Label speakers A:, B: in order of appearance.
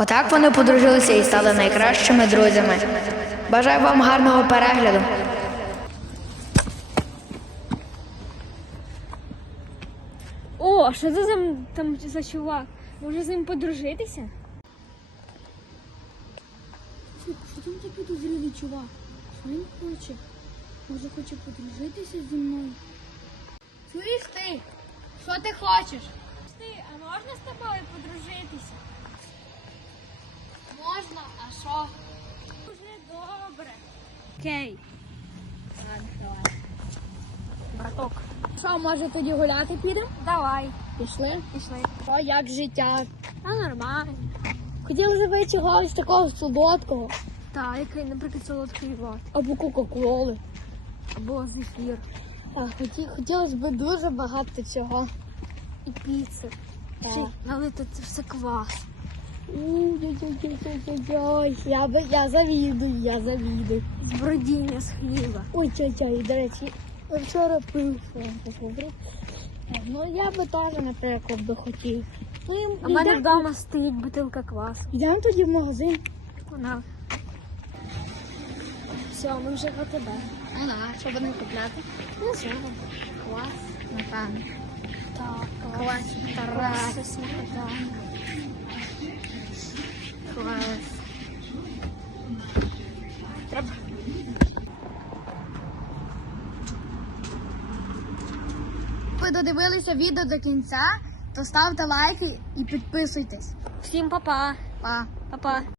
A: Отак вони подружилися і стали найкращими друзями. Бажаю вам гарного перегляду.
B: О, а що це там за чувак? Може з ним подружитися?
C: Що там такий підозрілий чувак? Що він хоче? Може хоче подружитися зі мною?
B: Чуєш ти? Що ти хочеш? Ти, а можна з тобою подружитися? Можна, а що? Дуже добре. Окей. Ладно, давай. Браток.
C: Що, може тоді гуляти підемо?
B: Давай.
C: Пішли?
B: Пішли.
C: О, як життя?
B: А нормально.
C: Хотіли б чогось такого солодкого?
B: Так, який, наприклад, солодкий ват.
C: Або кока-коли.
B: Або зефір.
C: Так, хотілося б дуже багато цього.
B: І піци.
C: Так.
B: Ще налити це все квас.
C: Ой, я завідую.
B: З бродіння з хліба.
C: Ой, чай, до речі, я вчора пив, посмотри. Ну, я би теж, наприклад, би хотів.
B: А в мене вдома стоїть бутилка квасу.
C: Йдемо тоді в магазин.
B: Вона. Все, ми вже в АТБ.
C: Ну, да, що будемо купляти?
B: Не знаю.
C: Квас, напевно.
B: Так,
C: Квас,
B: Тарас, сметана.
C: Квас.
B: Треба.
C: Ви додивилися відео до кінця, то ставте лайки і підписуйтесь.
B: Всім па-па.
C: Па!
B: Па-па.